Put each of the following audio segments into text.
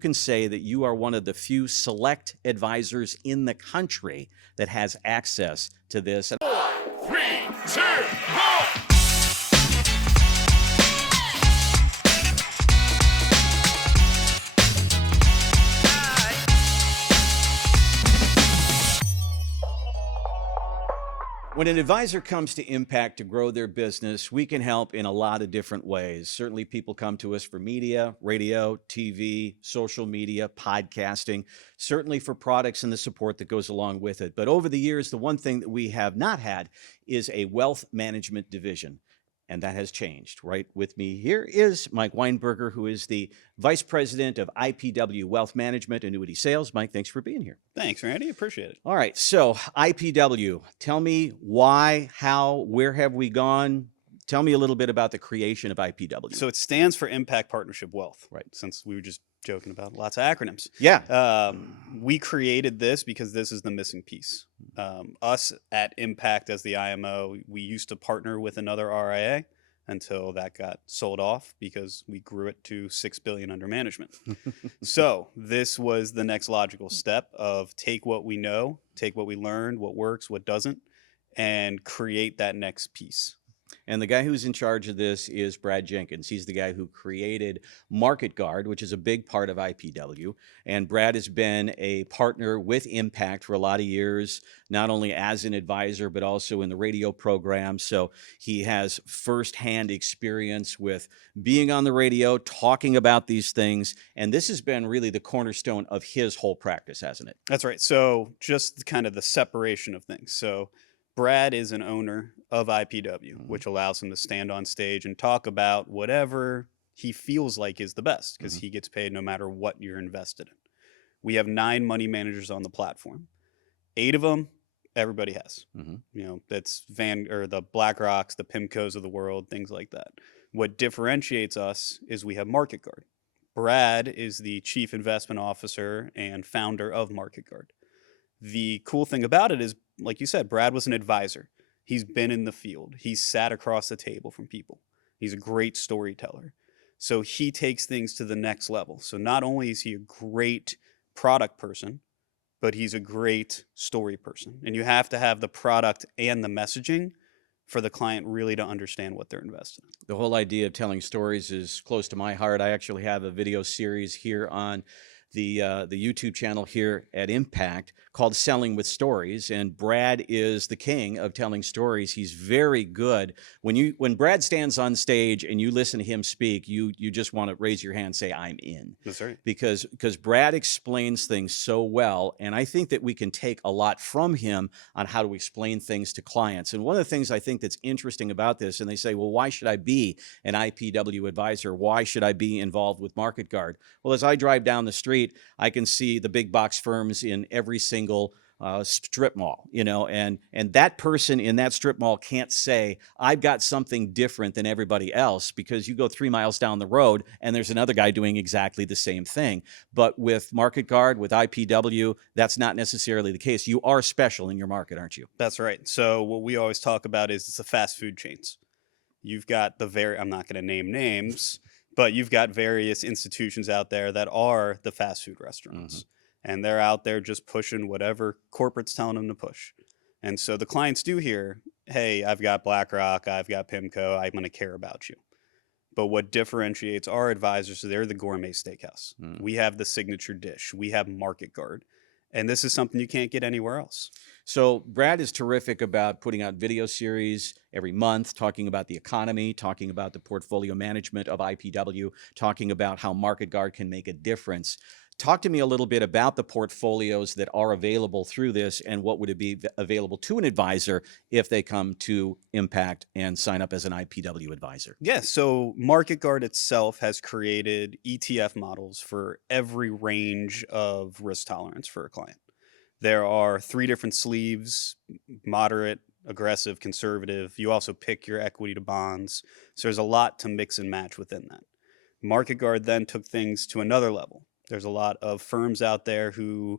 Can say that you are one of the few select advisors in the country that has access to this. 4, 3, 2, 1. When an advisor comes to Impact to grow their business, we can help in a lot of different ways. Certainly people come to us for media, radio, TV, social media, podcasting, certainly for products and the support that goes along with it. But over the years, the one thing that we have not had is a wealth management division. And that has changed. Right with me here is Mike Weinberger, who is the Vice President of IPW Wealth Management Annuity Sales. Mike, thanks for being here. Thanks, Randy. Appreciate it. All right. So IPW, tell me why, how, where have we gone? Tell me a little bit about the creation of IPW. So it stands for Impact Partnership Wealth. Right. Since we were just joking about lots of acronyms. Yeah. We created this because this is the missing piece. Us at Impact as the IMO, we used to partner with another RIA until that got sold off because we grew it to $6 billion under management. So this was the next logical step of take what we know, take what we learned, what works, what doesn't, and create that next piece. And the guy who's in charge of this is Brad Jenkins. He's the guy who created MarketGuard, which is a big part of IPW. And Brad has been a partner with Impact for a lot of years, not only as an advisor, but also in the radio program. So he has firsthand experience with being on the radio, talking about these things. And this has been really the cornerstone of his whole practice, hasn't it? That's right. So just kind of the separation of things. So Brad is an owner of IPW, which allows him to stand on stage and talk about whatever he feels like is the best because he gets paid no matter what you're invested in. We have 9 money managers on the platform. 8 of them, everybody has. You know, that's the BlackRocks, the PIMCOs of the world, things like that. What differentiates us is we have MarketGuard. Brad is the chief investment officer and founder of MarketGuard. The cool thing about it is, like you said, Brad was an advisor. He's been in the field. He's sat across the table from people. He's a great storyteller. So he takes things to the next level. So not only is he a great product person, but he's a great story person. And you have to have the product and the messaging for the client really to understand what they're investing in. The whole idea of telling stories is close to my heart. I actually have a video series here on the YouTube channel here at Impact called Selling with Stories, and Brad is the king of telling stories. He's very good. When Brad stands on stage and you listen to him speak, you just want to raise your hand and say, I'm in. That's right. Because Brad explains things so well, and I think that we can take a lot from him on how to explain things to clients. And one of the things I think that's interesting about this, and they say, well, why should I be an IPW advisor? Why should I be involved with MarketGuard? Well, as I drive down the street, I can see the big box firms in every single strip mall, you know, and that person in that strip mall can't say, I've got something different than everybody else, because you go 3 miles down the road and there's another guy doing exactly the same thing. But with MarketGuard, with IPW, that's not necessarily the case. You are special in your market, aren't you? That's right. So what we always talk about is it's the fast food chains. You've got I'm not going to name names, but you've got various institutions out there that are the fast food restaurants. And they're out there just pushing whatever corporate's telling them to push. And so the clients do hear, hey, I've got BlackRock, I've got PIMCO, I'm going to care about you. But what differentiates our advisors is they're the gourmet steakhouse. We have the signature dish. We have MarketGuard. And this is something you can't get anywhere else. So Brad is terrific about putting out video series every month, talking about the economy, talking about the portfolio management of IPW, talking about how MarketGuard can make a difference. Talk to me a little bit about the portfolios that are available through this, and what would it be available to an advisor if they come to Impact and sign up as an IPW advisor? Yeah, so MarketGuard itself has created ETF models for every range of risk tolerance for a client. There are 3 different sleeves: moderate, aggressive, conservative. You also pick your equity to bonds. So there's a lot to mix and match within that. MarketGuard then took things to another level. There's a lot of firms out there who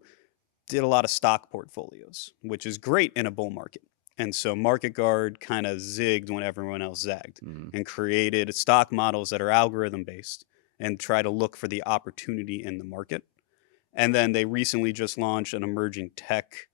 did a lot of stock portfolios, which is great in a bull market. And so MarketGuard kind of zigged when everyone else zagged and created stock models that are algorithm based and try to look for the opportunity in the market. And then they recently just launched an emerging tech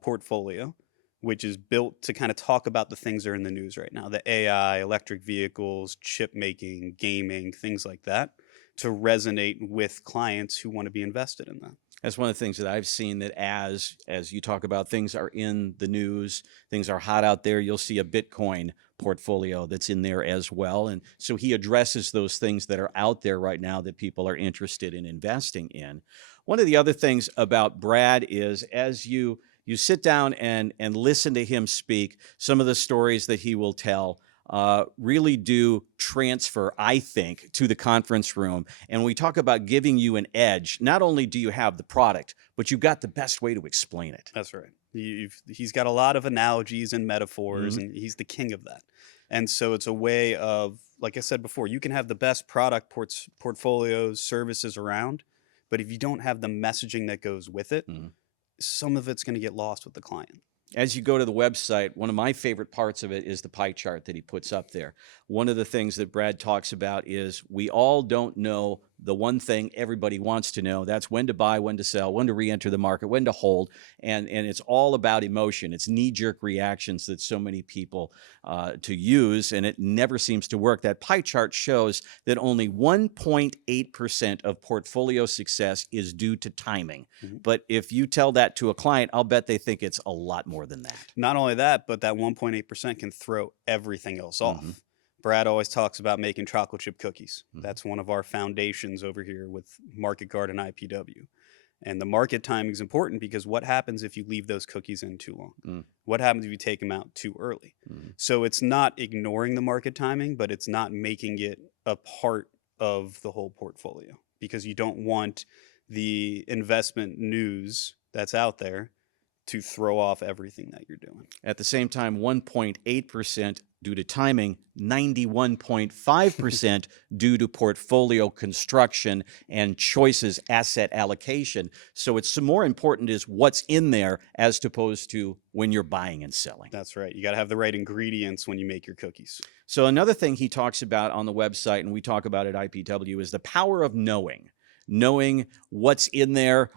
portfolio, which is built to kind of talk about the things that are in the news right now, the AI, electric vehicles, chip making, gaming, things like that, to resonate with clients who want to be invested in that. That's one of the things that I've seen, that as you talk about things are in the news, things are hot out there, you'll see a Bitcoin portfolio that's in there as well. And so he addresses those things that are out there right now that people are interested in investing in. One of the other things about Brad is, as you sit down and listen to him speak, some of the stories that he will tell really do transfer, I think, to the conference room. And we talk about giving you an edge. Not only do you have the product, but you've got the best way to explain it. That's right. He's got a lot of analogies and metaphors, and he's the king of that. And so it's a way of, like I said before, you can have the best product portfolios, services around, but if you don't have the messaging that goes with it, some of it's going to get lost with the client. As you go to the website, one of my favorite parts of it is the pie chart that he puts up there. One of the things that Brad talks about is we all don't know the one thing everybody wants to know. That's when to buy, when to sell, when to re-enter the market, when to hold. And it's all about emotion. It's knee-jerk reactions that so many people to use, and it never seems to work. That pie chart shows that only 1.8% of portfolio success is due to timing. But if you tell that to a client, I'll bet they think it's a lot more than that. Not only that, but that 1.8% can throw everything else off. Brad always talks about making chocolate chip cookies. That's one of our foundations over here with MarketGuard and IPW. And the market timing is important, because what happens if you leave those cookies in too long? What happens if you take them out too early? So it's not ignoring the market timing, but it's not making it a part of the whole portfolio, because you don't want the investment news that's out there to throw off everything that you're doing. At the same time, 1.8% due to timing, 91.5% due to portfolio construction and choices, asset allocation. So it's more important is what's in there as opposed to when you're buying and selling. That's right. You got to have the right ingredients when you make your cookies. So another thing he talks about on the website, and we talk about at IPW, is the power of knowing what's in there,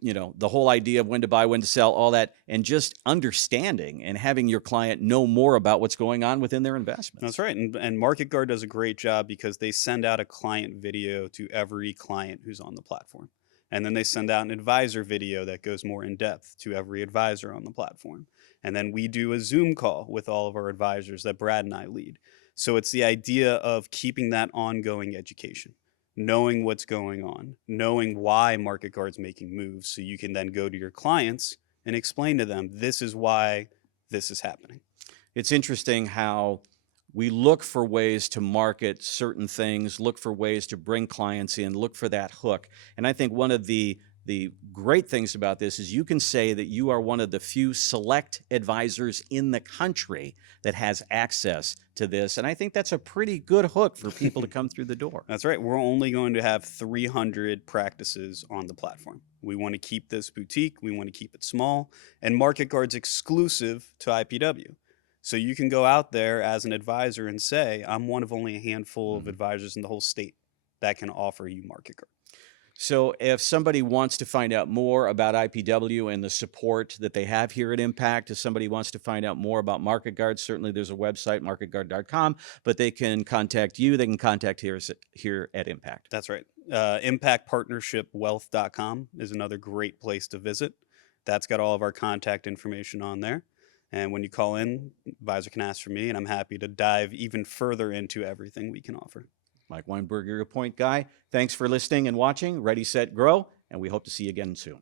you know, the whole idea of when to buy, when to sell, all that, and just understanding and having your client know more about what's going on within their investments. That's right. And MarketGuard does a great job, because they send out a client video to every client who's on the platform. And then they send out an advisor video that goes more in depth to every advisor on the platform. And then we do a Zoom call with all of our advisors that Brad and I lead. So it's the idea of keeping that ongoing education, knowing what's going on, knowing why MarketGuard's making moves, so you can then go to your clients and explain to them, this is why this is happening. It's interesting how we look for ways to market certain things, look for ways to bring clients in, look for that hook. And I think one of the great things about this is you can say that you are one of the few select advisors in the country that has access to this. And I think that's a pretty good hook for people to come through the door. That's right. We're only going to have 300 practices on the platform. We want to keep this boutique. We want to keep it small. And MarketGuard's exclusive to IPW. So you can go out there as an advisor and say, I'm one of only a handful of advisors in the whole state that can offer you MarketGuard. So if somebody wants to find out more about IPW and the support that they have here at Impact, if somebody wants to find out more about MarketGuard, certainly there's a website, marketguard.com, but they can contact you. They can contact here at Impact. That's right. ImpactPartnershipWealth.com is another great place to visit. That's got all of our contact information on there. And when you call in, advisor can ask for me, and I'm happy to dive even further into everything we can offer. Mike Weinberger, your point guy. Thanks for listening and watching. Ready, Set, Grow, and we hope to see you again soon.